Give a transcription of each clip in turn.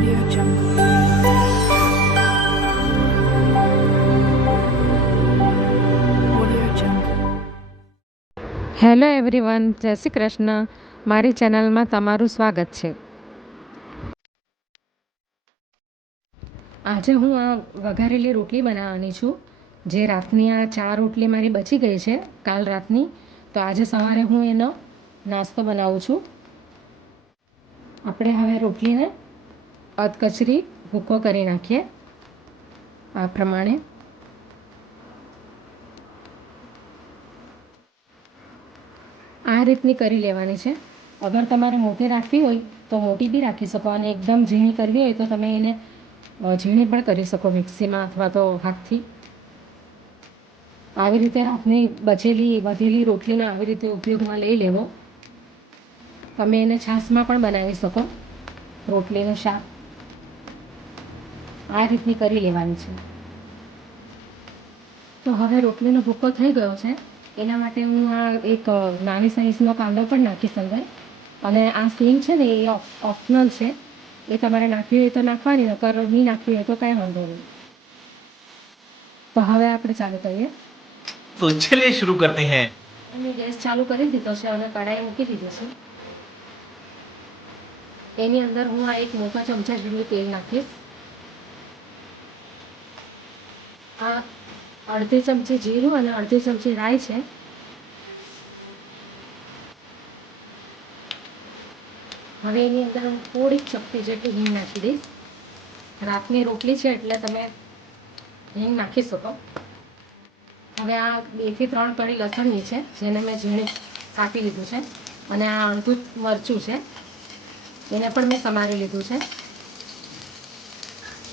Audio Jungle. Audio Jungle. Hello everyone, જય શ્રી કૃષ્ણ. મારી ચેનલમાં તમારું સ્વાગત છે. આજે હું આ વઘારેલી રોટલી બનાવવાની છું. જે રાતની આ 4 રોટલી મારી બચી ગઈ છે કાલ રાતની, તો આજે સવારે હું એનો નાસ્તો બનાવું છું. આપણે હવે રોટલીને અધકચરી ભૂકો કરી નાખીએ. આ પ્રમાણે આ રીતની કરી લેવાની છે. અગર તમારે મોટી રાખવી હોય તો મોટી બી રાખી શકો, અને એકદમ ઝીણી કરવી હોય તો તમે એને ઝીણી પણ કરી શકો મિક્સીમાં અથવા તો હાથથી. આવી રીતે રાતની બચેલી વધેલી રોટલીનો આવી રીતે ઉપયોગમાં લઈ લેવો. તમે એને છાશમાં પણ બનાવી શકો, રોટલીનું શાક. આ રીતની કરી લેવાની છે. તો હવે રોટલીનો ભૂકો થઈ ગયો છે. એના માટે હું આ એક નાની સાઈઝનો કાંદો પણ નાખીશ અંદર. અને આ સિંગ છે ને એ ઓપ્શનલ છે, એ તમારે નાખવી હોય તો નાખવાની, નકર નહીં નાખવી હોય તો કાંઈ વાંધો નહીં. તો હવે આપણે ચાલુ કરીએ. तो चलिए शुरू करते हैं. મેં ગેસ ચાલુ કરી દીધો છે અને કઢાઈ મૂકી દીધી છે. એની અંદર હું આ એક મોટા ચમચા જેટલું તેલ નાખીશ. આ અડધી ચમચી જીરું અને અડધી ચમચી રાઈ છે. હવે એની અંદર હું થોડીક ચપટી જેટલી હિંગ નાખી દઈશ. રાતની રોટલી છે એટલે તમે હિંગ નાખી શકો. હવે આ 2 થી 3 કળી લસણની છે, જેને મેં ઝીણી કાપી લીધું છે. અને આ અડધું મરચું છે, એને પણ મેં સમારી લીધું છે.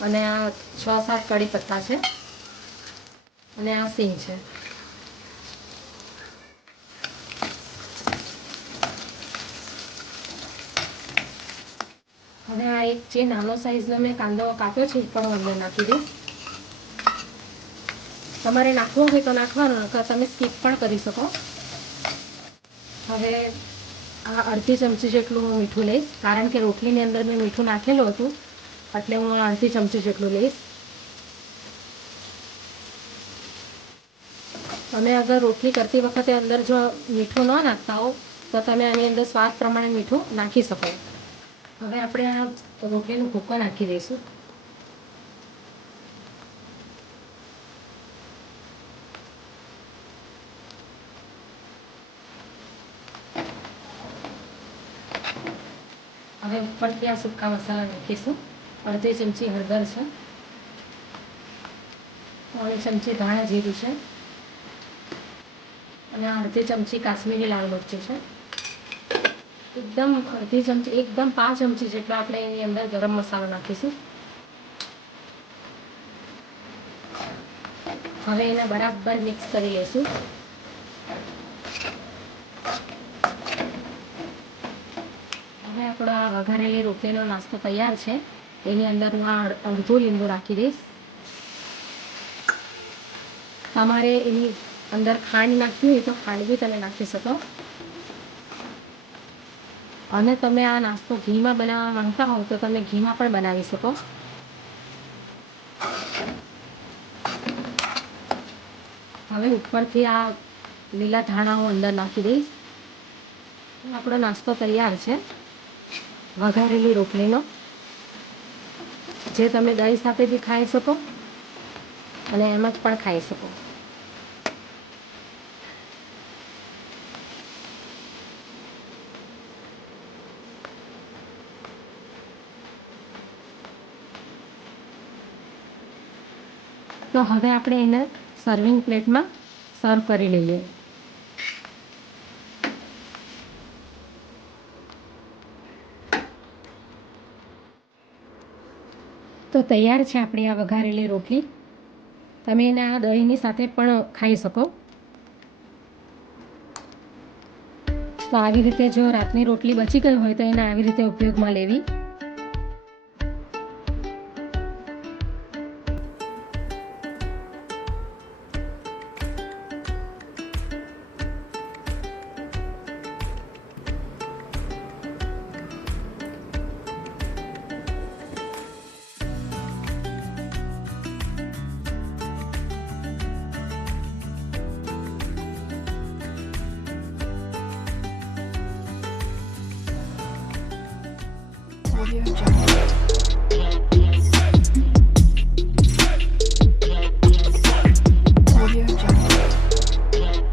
અને આ 6-7 કળી પત્તા છે, અને આ સિંગ છે. હવે આ એક જે નાનો સાઈઝનો મેં કાંદો કાપ્યો છે એ પણ અંદર નાખી દઈશ. તમારે નાખવો હોય તો નાખવાનો, નકર તમે સ્કીપ પણ કરી શકો. હવે આ અડધી ચમચી જેટલું હું મીઠું લઈશ, કારણ કે રોટલીની અંદર મેં મીઠું નાખેલું હતું, એટલે હું અડધી ચમચી જેટલું લઈશ. તમે અગર રોટલી કરતી વખતે અંદર જો મીઠું ન નાખતા હો તો તમે આની અંદર સ્વાદ પ્રમાણે મીઠું નાખી શકો. હવે આપણે આ રોટલીનો ભૂકો નાખી દઈશું. હવે ઉપરથી આ સૂકા મસાલા નાખીશું. અડધી ચમચી હળદર છે, 1 ચમચી ધાણા જીરું છે, અને અડધી ચમચી કાશ્મીરી લાલ મરચું છે. અડધી ચમચી, એકદમ 5 ચમચી જેટલો આપણે એની અંદર ગરમ મસાલો નાખીશું. હવે એને બરાબર મિક્સ કરી લઈશું. હવે આપણો આ વઘારેલી રોટલીનો નાસ્તો તૈયાર છે. એની અંદર હું આ અડધું લીંબુ નાખી દઈશ. તમારે એની અંદર ખાંડ નાખવી હોય તો ખાંડ બી તમે નાખી શકો. અને તમે આ નાસ્તો ઘીમાં બનાવવા માંગતા હોવ તો તમે ઘીમાં પણ બનાવી શકો. હવે ઉપરથી આ લીલા ધાણા હું અંદર નાખી દઈશ. આપણો નાસ્તો તૈયાર છે, વઘારેલી રોટલીનો, જે તમે દહીં સાથે બી ખાઈ શકો અને એમ જ પણ ખાઈ શકો. તો હવે આપણે એને સર્વિંગ પ્લેટમાં સર્વ કરી લઈએ. તો તૈયાર છે આપણી આ વઘારેલી રોટલી. તમે એને આ દહીંની સાથે પણ ખાઈ શકો. તો આવી રીતે જો રાતની રોટલી બચી ગઈ હોય તો એને આવી રીતે ઉપયોગમાં લેવી. Audio Jungle.